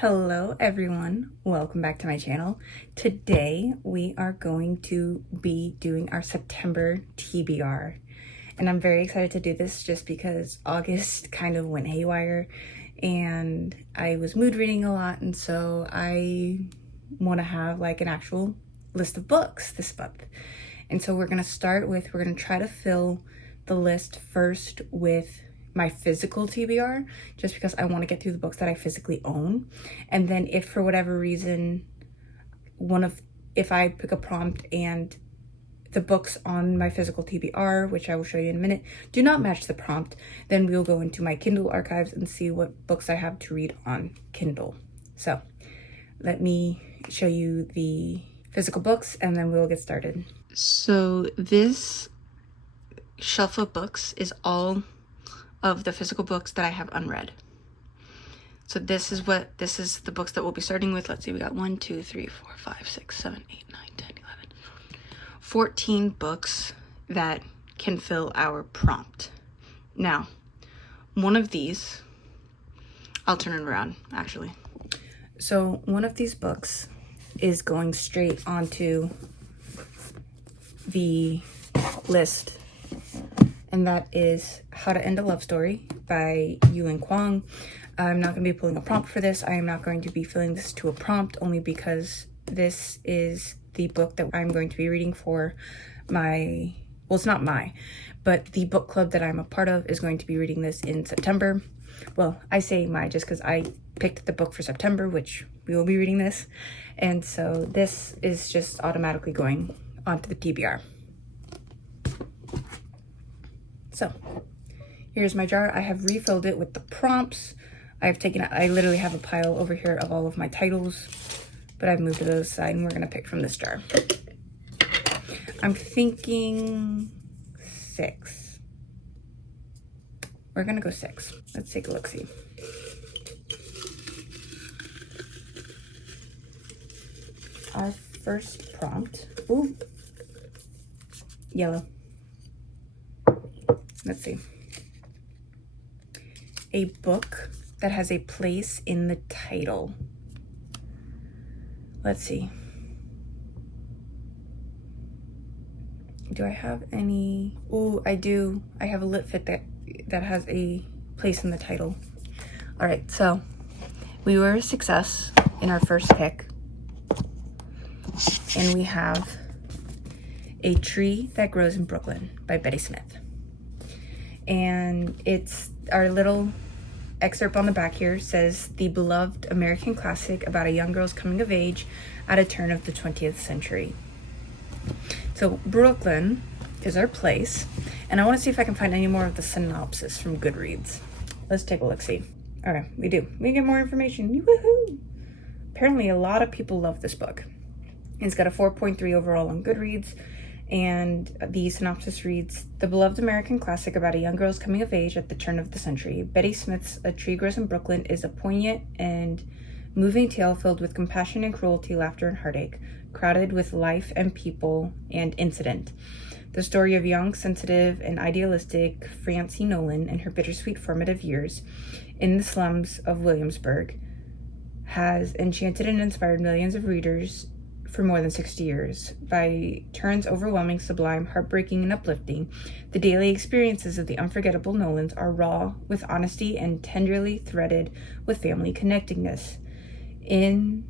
Hello everyone, welcome back to my channel. Today we are going to be doing our September TBR, and I'm very excited to do this just because August kind of went haywire and I was mood reading a lot, and so I want to have like an actual list of books this month. And so we're going to try to fill the list first with my physical TBR, just because I want to get through the books that I physically own. And then if for whatever reason, if I pick a prompt and the books on my physical TBR, which I will show you in a minute, do not match the prompt, then we'll go into my Kindle archives and see what books I have to read on Kindle. So let me show you the physical books and then we'll get started. So this shelf of books is all of the physical books that I have unread. So this is the books that we'll be starting with. Let's see, we got 1, 2, 3, 4, 5, 6, 7, 8, 9, 10, 11, 14 books that can fill our prompt. Now, one of these, I'll turn it around actually. So one of these books is going straight onto the list, and that is How to End a Love Story by Yuen Kwang. I'm not going to be pulling a prompt for this. I am not going to be filling this to a prompt, only because this is the book that I'm going to be reading for my, well, it's not but the book club that I'm a part of is going to be reading this in September. Well, I say my just because I picked the book for September, which we will be reading this. And so this is just automatically going onto the TBR. So here's my jar. I have refilled it with the prompts. I literally have a pile over here of all of my titles, but I've moved to those aside and we're gonna pick from this jar. I'm thinking 6. We're gonna go 6. Let's take a look-see. Our first prompt, ooh, yellow. Let's see. A book that has a place in the title. Let's see. Do I have any? Oh, I do. I have a lit fit that has a place in the title. All right, so we were a success in our first pick. And we have A Tree That Grows in Brooklyn by Betty Smith. And it's our little excerpt on the back here says, the beloved American classic about a young girl's coming of age at a turn of the 20th century. So Brooklyn is our place, and I want to see if I can find any more of the synopsis from Goodreads. Let's take a look-see. All right, we get more information. Woohoo! Apparently a lot of people love this book. It's got a 4.3 overall on Goodreads. And the synopsis reads, the beloved American classic about a young girl's coming of age at the turn of the century. Betty Smith's A Tree Grows in Brooklyn is a poignant and moving tale filled with compassion and cruelty, laughter and heartache, crowded with life and people and incident. The story of young, sensitive, and idealistic Francie Nolan in her bittersweet formative years in the slums of Williamsburg has enchanted and inspired millions of readers for more than 60 years. By turns overwhelming, sublime, heartbreaking, and uplifting, the daily experiences of the unforgettable Nolans are raw with honesty and tenderly threaded with family connectedness. In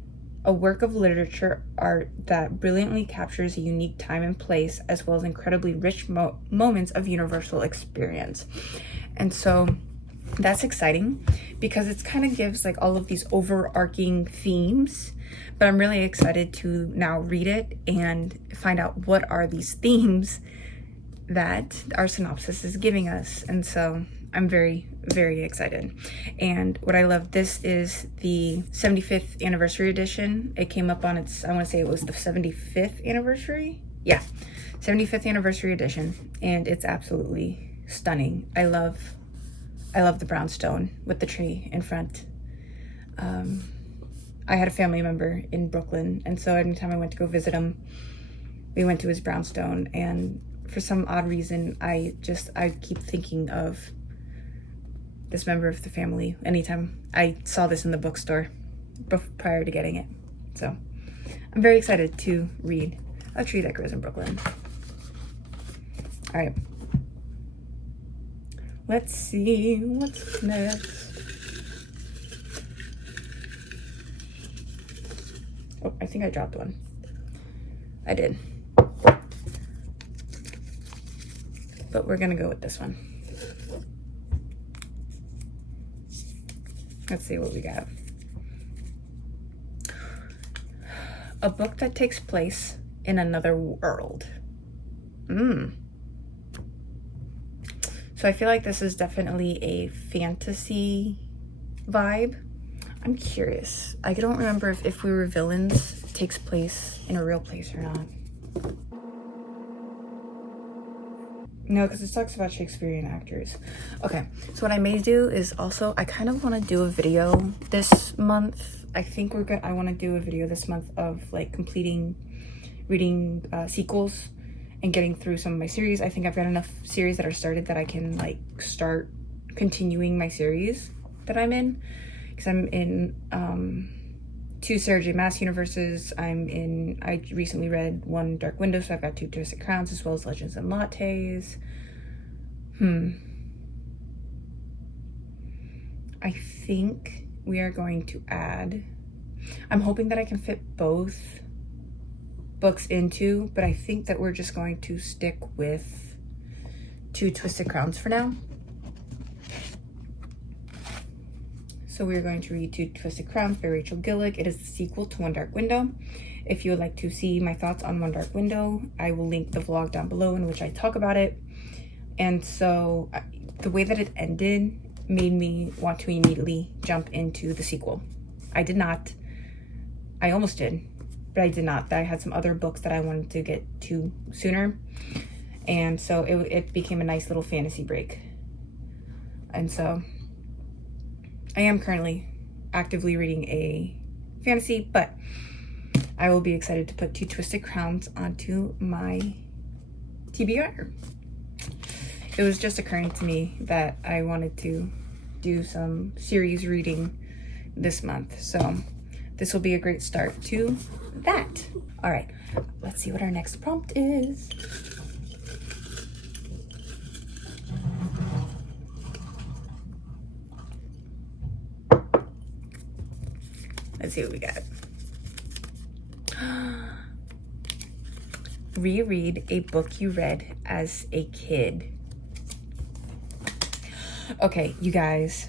a work of literature art that brilliantly captures a unique time and place, as well as incredibly rich moments of universal experience. And so that's exciting because it kind of gives like all of these overarching themes, but I'm really excited to now read it and find out what are these themes that our synopsis is giving us. And so I'm very, very excited. And what I love, this is the 75th anniversary edition. It came up on its, I want to say it was the 75th anniversary. Yeah, 75th anniversary edition. And it's absolutely stunning. I love the brownstone with the tree in front. I had a family member in Brooklyn, and so anytime I went to go visit him, we went to his brownstone, and for some odd reason, I keep thinking of this member of the family anytime I saw this in the bookstore. prior to getting it. So I'm very excited to read A Tree That Grows in Brooklyn. All right. Let's see what's next. Oh, I think I dropped one. I did. But we're gonna go with this one. Let's see what we got. A book that takes place in another world. So I feel like this is definitely a fantasy vibe. I'm curious. I don't remember if We Were Villains takes place in a real place or not. No, because it talks about Shakespearean actors. Okay, so what I may do is also, I kind of want to do a video this month. I think I want to do a video this month of like reading sequels and getting through some of my series. I think I've got enough series that are started that I can like start continuing my series that I'm in. Because I'm in 2 Sarah J. Maas universes. I recently read 1 Dark Window, so I've got 2 Twisted Crowns as well as Legends and Lattes. I think we are going to add, I'm hoping that I can fit both books into, but I think that we're just going to stick with 2 Twisted Crowns for now. So we're going to read 2 Twisted Crowns by Rachel Gillick. It is the sequel to 1 Dark Window. If you would like to see my thoughts on 1 Dark Window, I will link the vlog down below in which I talk about it. And so the way that it ended made me want to immediately jump into the sequel. I did not. I almost did, but I did not. I had some other books that I wanted to get to sooner. And so it became a nice little fantasy break. And so I am currently actively reading a fantasy, but I will be excited to put 2 Twisted Crowns onto my TBR. It was just occurring to me that I wanted to do some series reading this month. So this will be a great start to that. All right, let's see what our next prompt is. Let's see what we got. Reread a book you read as a kid. Okay, you guys,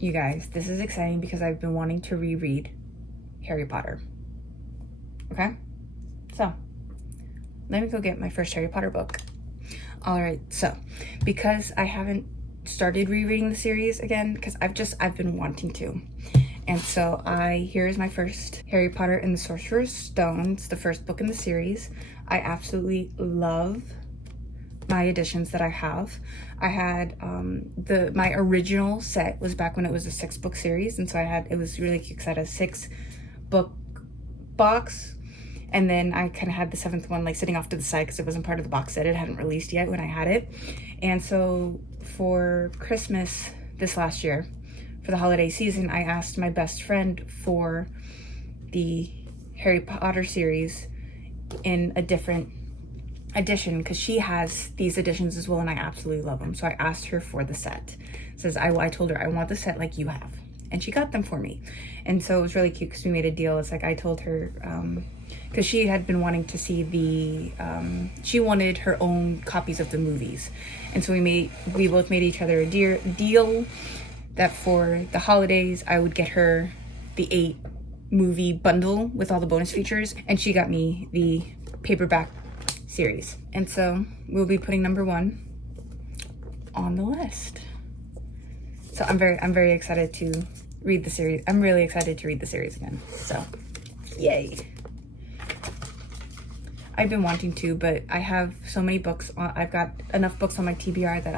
this is exciting because I've been wanting to reread Harry Potter. Okay, so let me go get my first Harry Potter book. All right, so because I haven't started rereading the series again, because I've been wanting to. And so here is my first Harry Potter and the Sorcerer's Stone. It's the first book in the series. I absolutely love my editions that I have. I had my original set was back when it was a 6-book series, and so it was really cute because I had a 6-book box, and then I kind of had the 7th one like sitting off to the side because it wasn't part of the box set. It hadn't released yet when I had it. And so for Christmas this last year, for the holiday season, I asked my best friend for the Harry Potter series in a different edition because she has these editions as well, and I absolutely love them. So I asked her for the set. I told her I want the set like you have, and she got them for me. And so it was really cute because we made a deal. It's like I told her because she had been wanting to see she wanted her own copies of the movies, and so we both made each other a deal that for the holidays I would get her the 8-movie bundle with all the bonus features, and she got me the paperback series. And so we'll be putting number 1 on the list. So I'm very excited to read the series. I'm really excited to read the series again. So yay. I've been wanting to, but I have so many books. I've got enough books on my TBR that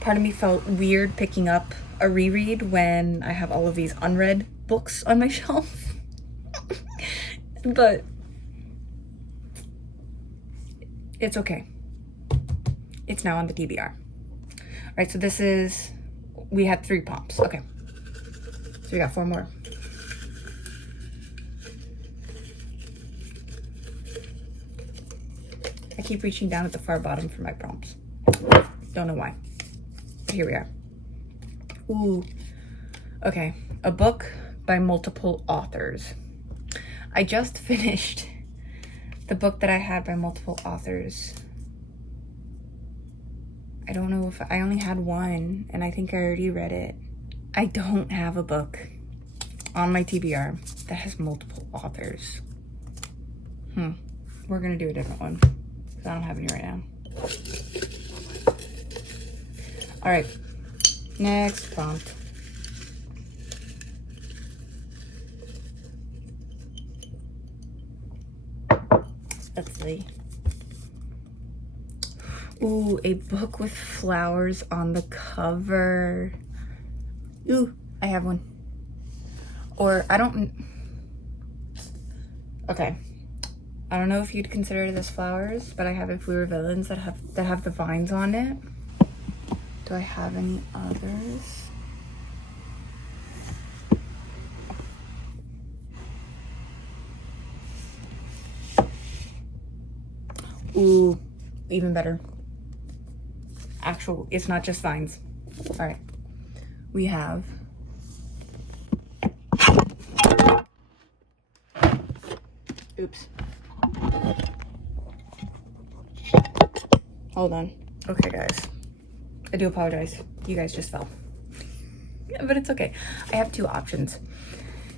part of me felt weird picking up a reread when I have all of these unread books on my shelf. But it's okay. It's now on the TBR. All right, so we had 3 prompts. Okay. So we got 4 more. I keep reaching down at the far bottom for my prompts. Don't know why. But here we are. Ooh. Okay. A book by multiple authors. I just finished the book that I had by multiple authors. I don't know if I only had one, and I think I already read it. I don't have a book on my TBR that has multiple authors. We're gonna do a different one because I don't have any right now. All right, next prompt. Let's see. Ooh, a book with flowers on the cover. Ooh, I have one. Or I don't. Okay, I don't know if you'd consider this flowers, but I have If We Were Villains that have the vines on it. Do I have any others? Ooh, even better. Actual, it's not just vines. All right, we have oops. Hold on. Okay, guys. I do apologize. You guys just fell. Yeah, but it's okay. I have 2 options.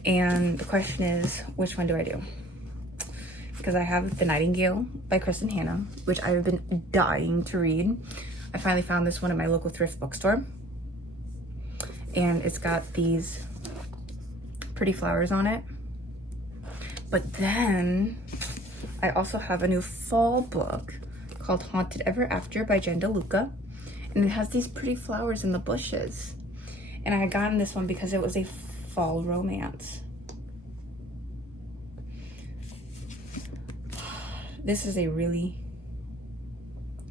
And the question is, which one do I do? Because I have The Nightingale by Kristen Hanna, which I've been dying to read. I finally found this one at my local thrift bookstore. And it's got these pretty flowers on it. But then I also have a new fall book called Haunted Ever After by Jen DeLuca. And it has these pretty flowers in the bushes. And I had gotten this one because it was a fall romance. This is a really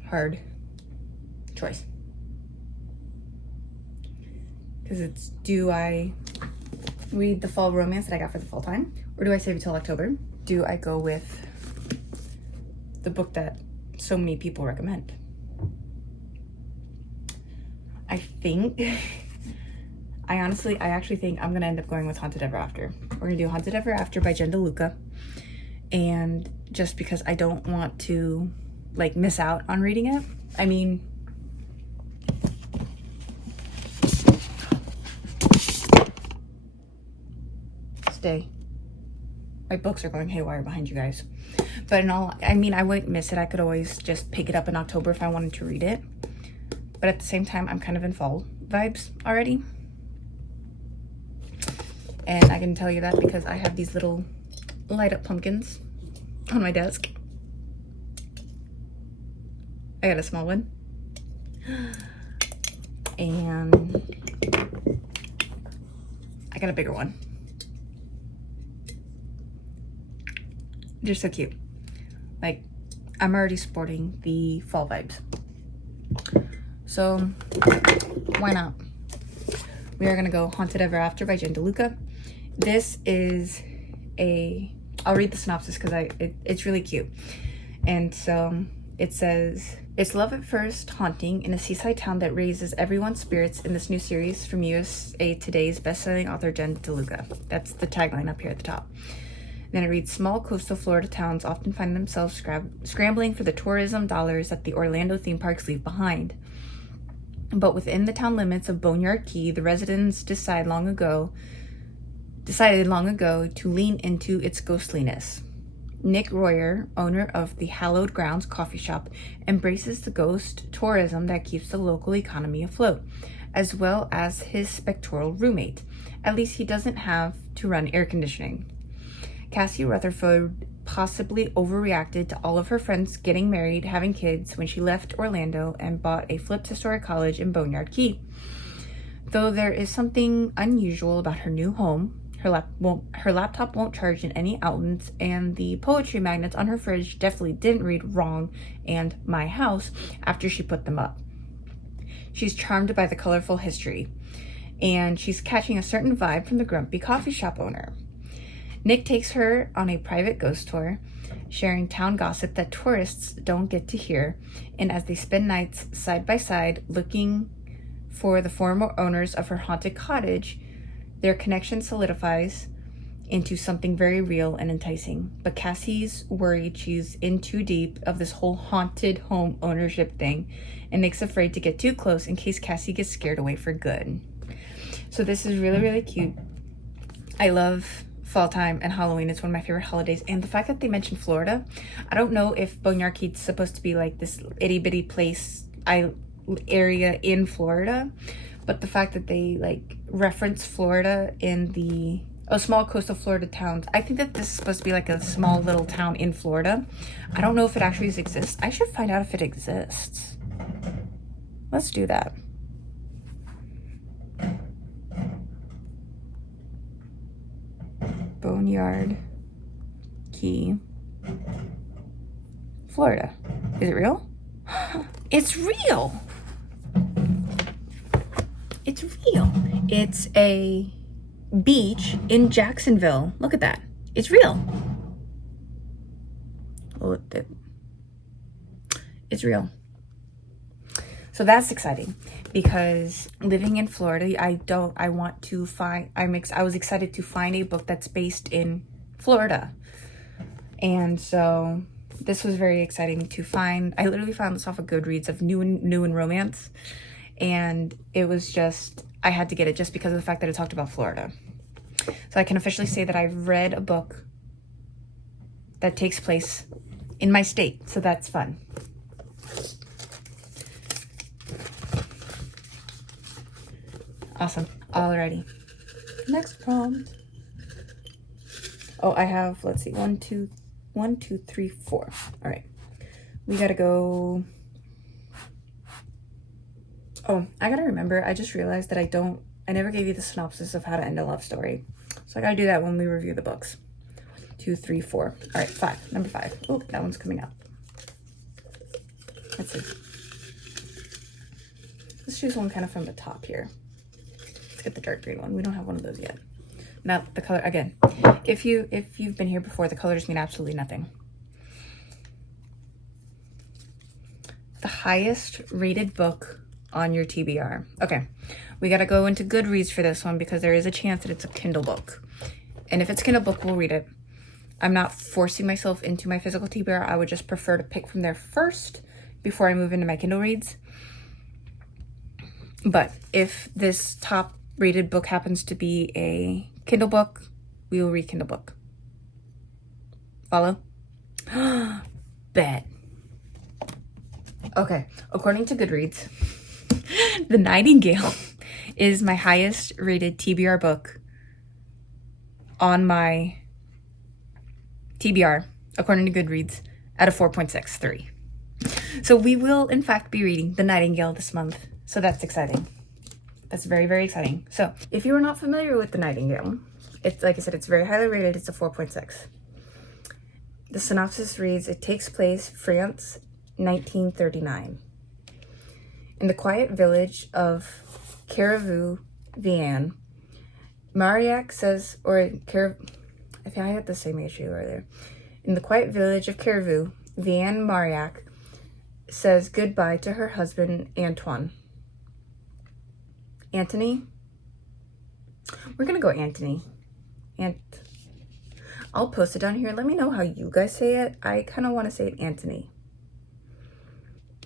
hard choice. Because it's, do I read the fall romance that I got for the fall time? Or do I save it till October? Do I go with the book that so many people recommend? I actually think I'm gonna end up going with Haunted Ever After. We're gonna do Haunted Ever After by Jen DeLuca. And just because I don't want to like miss out on reading it. I mean, stay. My books are going haywire behind you guys. But I wouldn't miss it. I could always just pick it up in October if I wanted to read it. But at the same time, I'm kind of in fall vibes already. And I can tell you that because I have these little light up pumpkins on my desk. I got a small one. And I got a bigger one. They're so cute. Like, I'm already sporting the fall vibes. So, why not? We are gonna go Haunted Ever After by Jen DeLuca. This is I'll read the synopsis because it's really cute. And so it says, it's love at first haunting in a seaside town that raises everyone's spirits in this new series from USA Today's best-selling author Jen DeLuca. That's the tagline up here at the top. Then it reads, small coastal Florida towns often find themselves scrambling for the tourism dollars that the Orlando theme parks leave behind. But within the town limits of Boneyard Key, the residents decided long ago to lean into its ghostliness. Nick Royer, owner of the Hallowed Grounds coffee shop, embraces the ghost tourism that keeps the local economy afloat, as well as his spectral roommate. At least he doesn't have to run air conditioning. Cassie Rutherford possibly overreacted to all of her friends getting married, having kids, when she left Orlando and bought a flipped historic college in Boneyard Key. Though there is something unusual about her new home, her laptop won't charge in any outlets, and the poetry magnets on her fridge definitely didn't read wrong and my house after she put them up. She's charmed by the colorful history. and she's catching a certain vibe from the grumpy coffee shop owner. Nick takes her on a private ghost tour, sharing town gossip that tourists don't get to hear, and as they spend nights side by side looking for the former owners of her haunted cottage, their connection solidifies into something very real and enticing. But Cassie's worried she's in too deep of this whole haunted home ownership thing, and Nick's afraid to get too close in case Cassie gets scared away for good. So this is really, really cute. I love fall time and Halloween. It's one of my favorite holidays. And the fact that they mentioned Florida, I don't know if Boneyard Key's supposed to be like this itty bitty place area in Florida, but the fact that they like reference Florida in the small coastal Florida towns, I think that this is supposed to be like a small little town in Florida. I don't know if it actually exists. I should find out if it exists. Let's do that. Boneyard Key, Florida. Is it real? It's real. It's real. It's a beach in Jacksonville. Look at that. It's real. Oh, it's real. So that's exciting because living in Florida, I was excited to find a book that's based in Florida. And so this was very exciting to find. I literally found this off of Goodreads of New and Romance. And it was just, I had to get it just because of the fact that it talked about Florida. So I can officially say that I've read a book that takes place in my state. So that's fun. Awesome. Alrighty. Next prompt. Oh, I have, let's see, 1, 2, 3, 4. All right. We gotta go. Oh, I gotta remember, I just realized that I never gave you the synopsis of how to end a love story. So I gotta do that when we review the books. 1, 2, 3, 4. All right, 5. Number 5. Oh, that one's coming out. Let's see. Let's choose one kind of from the top here. Let's get the dark green one. We don't have one of those yet. Now the color again. If you've been here before, the colors mean absolutely nothing. The highest rated book on your TBR. Okay, we gotta go into Goodreads for this one because there is a chance that it's a Kindle book. And if it's Kindle book, we'll read it. I'm not forcing myself into my physical TBR. I would just prefer to pick from there first before I move into my Kindle reads. But if this top rated book happens to be a Kindle book, we will read Kindle book. Follow? Bet. Okay, according to Goodreads, The Nightingale is my highest rated TBR book on my TBR, according to Goodreads, at a 4.63. So we will, in fact, be reading The Nightingale this month. So that's exciting. That's very, very exciting. So if you are not familiar with The Nightingale, it's like I said, it's very highly rated. It's a 4.6. The synopsis reads, it takes place France, 1939. In the quiet village of Carrefour, Vienne, Mariac says, I think I had the same issue earlier. In the quiet village of Carrefour, Vienne Mariac says goodbye to her husband, Antoine. Anthony? We're gonna go Anthony. I'll post it down here. Let me know how you guys say it. I kind of want to say it Anthony.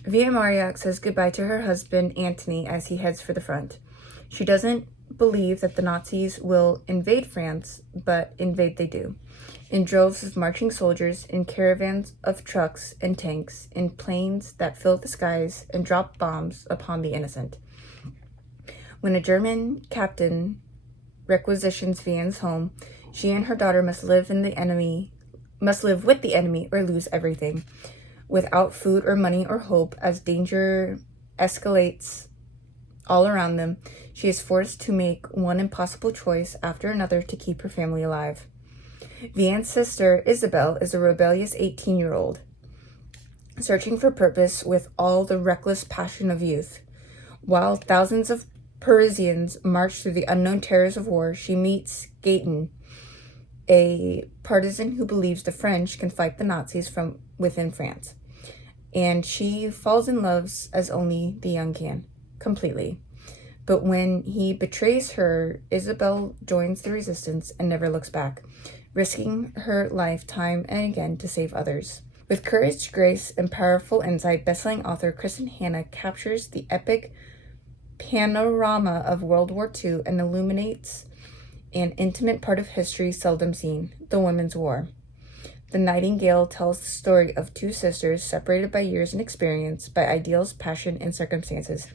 Via Mariac says goodbye to her husband, Anthony, as he heads for the front. She doesn't believe that the Nazis will invade France, but invade they do. In droves of marching soldiers, in caravans of trucks and tanks, in planes that fill the skies and drop bombs upon the innocent. When a German captain requisitions Vienne's home, she and her daughter must live with the enemy or lose everything. Without food or money or hope, as danger escalates all around them, she is forced to make one impossible choice after another to keep her family alive. Vienne's sister, Isabel, is a rebellious 18-year-old, searching for purpose with all the reckless passion of youth, while thousands of Parisians march through the unknown terrors of war, she meets Gaëtan, a partisan who believes the French can fight the Nazis from within France. And she falls in love as only the young can, completely. But when he betrays her, Isabelle joins the resistance and never looks back, risking her life time and again to save others. With courage, grace, and powerful insight, bestselling author Kristen Hanna captures the epic panorama of World War II and illuminates an intimate part of history seldom seen, the Women's War. The Nightingale tells the story of two sisters separated by years and experience, by ideals, passion, and circumstances,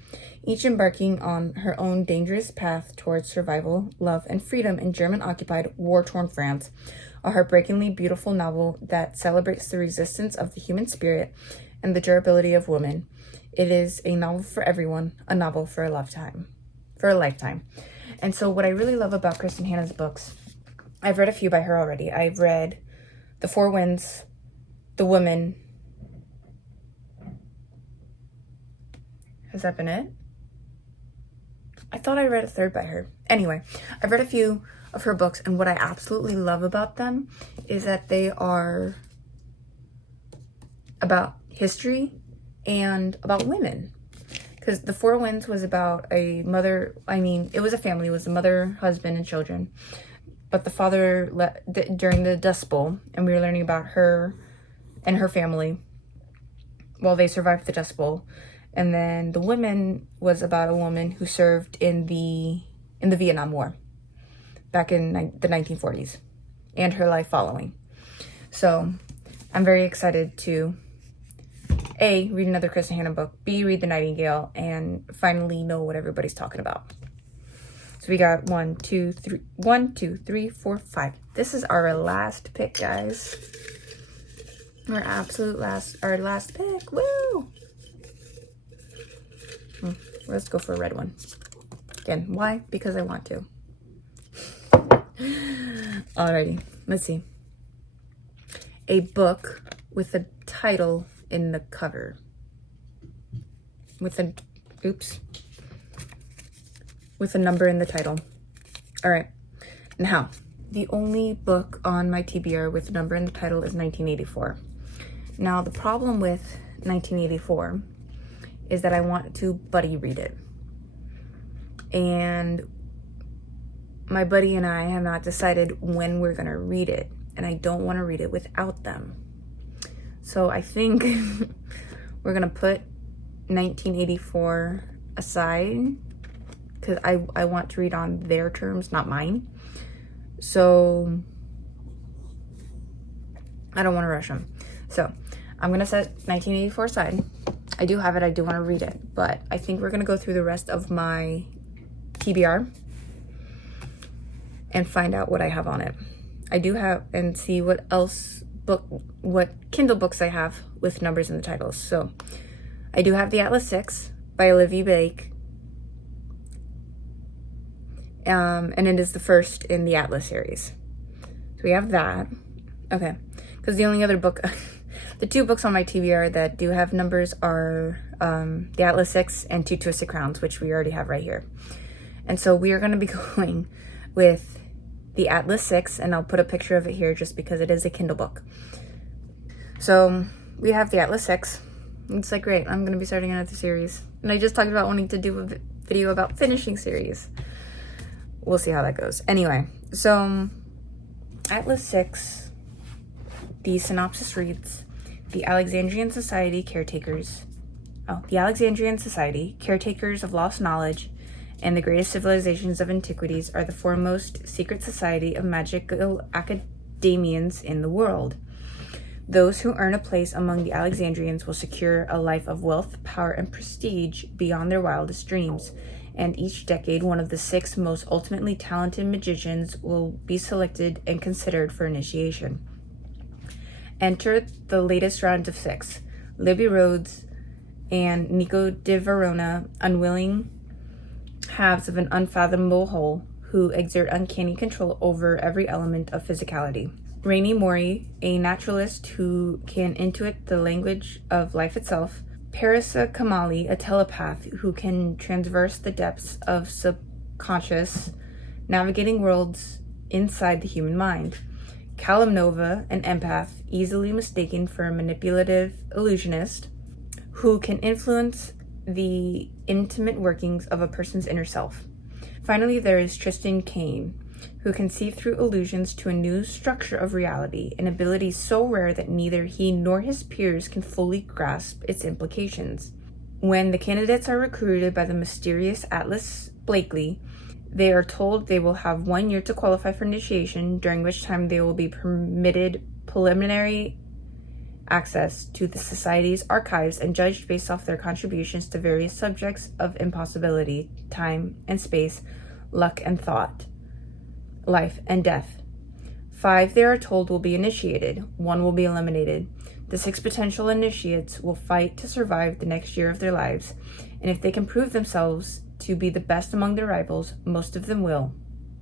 each embarking on her own dangerous path towards survival, love, and freedom in German-occupied, war-torn France. A heartbreakingly beautiful novel that celebrates the resistance of the human spirit and the durability of women. It is a novel for everyone, a novel for a lifetime. And so what I really love about Kristen Hanna's books, I've read a few by her already. I've read The Four Winds, The Woman. Has that been it? I thought I read a third by her. Anyway, I've read a few of her books, and what I absolutely love about them is that they are about history and about women. Because The Four Winds was about a mother, it was a family, it was a mother, husband, and children. But the father during the Dust Bowl, and we were learning about her and her family while they survived the Dust Bowl. And then The Women was about a woman who served in the Vietnam War back in the 1940s and her life following. So I'm very excited to A, read another Kristen Hanna book, B, read The Nightingale, and finally know what everybody's talking about. So we got 1, 2, 3, 4, 5. This is our last pick, guys. Our last pick. Woo! Let's go for a red one. Again, why? Because I want to. Alrighty, let's see. A book with a title in the cover. With a number in the title. All right. Now, the only book on my TBR with a number in the title is 1984. Now, the problem with 1984 is that I want to buddy read it. And my buddy and I have not decided when we're going to read it. And I don't want to read it without them. So I think we're going to put 1984 aside, because I want to read on their terms, not mine. So I don't want to rush them. So I'm going to set 1984 aside. I do have it. I do want to read it. But I think we're going to go through the rest of my TBR and find out what I have on it. I do have, and see what Kindle books I have with numbers in the titles. So I do have The Atlas 6 by Olivia Blake. And it is the first in the Atlas series. So we have that. Okay. Because the only other book, the two books on my TBR that do have numbers are The Atlas 6 and Two Twisted Crowns, which we already have right here. And so we are going to be going with The Atlas 6, and I'll put a picture of it here just because it is a Kindle book. So we have The Atlas 6. It's like, great, I'm going to be starting another series. And I just talked about wanting to do a video about finishing series. We'll see how that goes. Anyway, so Atlas 6, the synopsis reads, The Alexandrian Society, caretakers of lost knowledge, and the greatest civilizations of antiquities are the foremost secret society of magical academians in the world. Those who earn a place among the Alexandrians will secure a life of wealth, power, and prestige beyond their wildest dreams. And each decade, one of the 6 most ultimately talented magicians will be selected and considered for initiation. Enter the latest round of 6, Libby Rhodes and Nico de Verona, unwilling halves of an unfathomable whole, who exert uncanny control over every element of physicality. Rainey Mori, a naturalist who can intuit the language of life itself, Parisa Kamali, a telepath who can traverse the depths of subconscious, navigating worlds inside the human mind. Callum Nova, an empath, easily mistaken for a manipulative illusionist who can influence the intimate workings of a person's inner self. Finally, there is Tristan Kane, who can see through illusions to a new structure of reality, an ability so rare that neither he nor his peers can fully grasp its implications. When the candidates are recruited by the mysterious Atlas Blakely, they are told they will have 1 year to qualify for initiation, during which time they will be permitted preliminary access to the Society's archives and judged based off their contributions to various subjects of impossibility, time and space, luck and thought, life and death. 5, they are told, will be initiated. 1 will be eliminated. The 6 potential initiates will fight to survive the next year of their lives, and if they can prove themselves to be the best among their rivals, most of them will.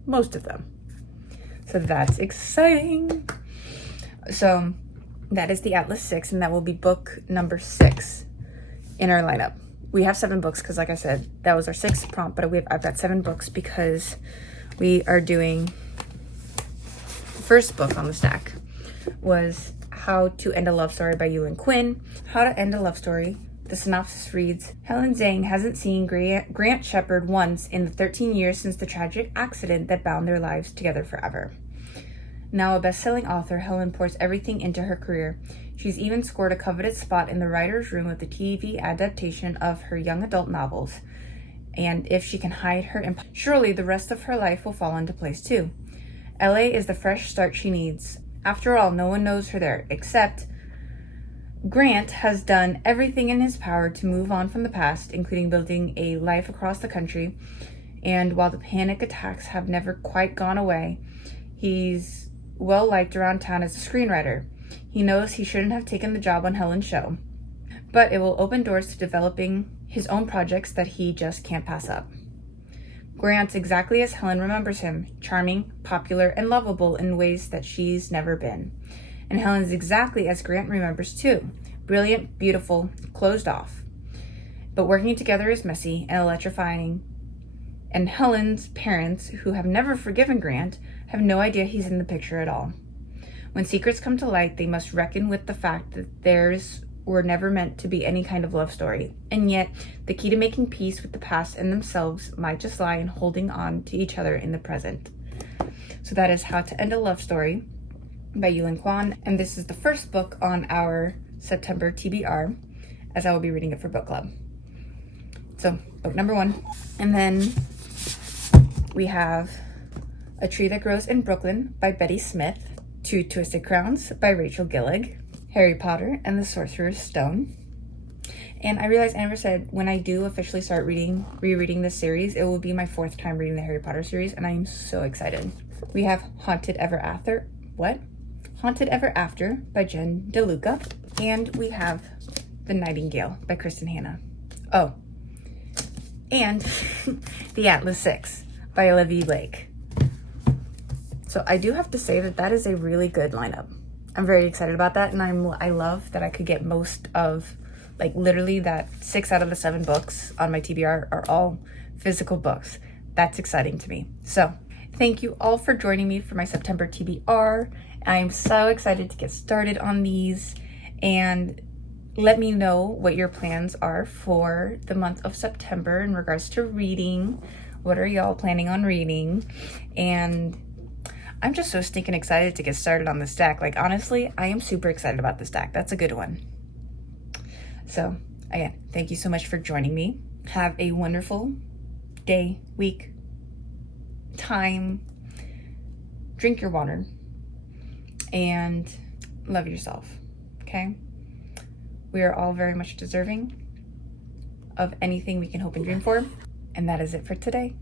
Most of them. So that's exciting. So that is the Atlas 6, and that will be book number 6 in our lineup. We have 7 books because, like I said, that was our 6th prompt, but I've got 7 books because we are doing the first book on the stack was How to End a Love Story by Yulin Quinn. How to End a Love Story. The synopsis reads, Helen Zhang hasn't seen Grant Shepard once in the 13 years since the tragic accident that bound their lives together forever. Now a best-selling author, Helen pours everything into her career. She's even scored a coveted spot in the writer's room of the TV adaptation of her young adult novels. And if she can hide her, surely the rest of her life will fall into place too. LA is the fresh start she needs. After all, no one knows her there, except Grant has done everything in his power to move on from the past, including building a life across the country. And while the panic attacks have never quite gone away, he's well liked around town as a screenwriter. He knows he shouldn't have taken the job on Helen's show, but it will open doors to developing his own projects that he just can't pass up. Grant's exactly as Helen remembers him, charming, popular, and lovable in ways that she's never been. And Helen's exactly as Grant remembers too, brilliant, beautiful, closed off. But working together is messy and electrifying. And Helen's parents, who have never forgiven Grant, have no idea he's in the picture at all. When secrets come to light, they must reckon with the fact that theirs were never meant to be any kind of love story. And yet, the key to making peace with the past and themselves might just lie in holding on to each other in the present. So that is How to End a Love Story by Yulin Kwan, and this is the first book on our September TBR, as I will be reading it for book club. So, book number 1. And then we have A Tree That Grows in Brooklyn by Betty Smith, Two Twisted Crowns by Rachel Gillig, Harry Potter and the Sorcerer's Stone. And I realized I never said, when I do officially start rereading this series, it will be my 4th time reading the Harry Potter series, and I am so excited. We have Haunted Ever After by Jen DeLuca, and we have The Nightingale by Kristen Hanna. Oh, and The Atlas 6 by Olivia Blake. So I do have to say that is a really good lineup. I'm very excited about that, and I love that I could get most of, like, literally that 6 out of the 7 books on my TBR are all physical books. That's exciting to me. So thank you all for joining me for my September TBR. I'm so excited to get started on these, and let me know what your plans are for the month of September in regards to reading. What are y'all planning on reading? And I'm just so stinking excited to get started on this stack. Like, honestly, I am super excited about this stack. That's a good one. So, again, thank you so much for joining me. Have a wonderful day, week, time. Drink your water. And love yourself, okay? We are all very much deserving of anything we can hope and dream for. And that is it for today.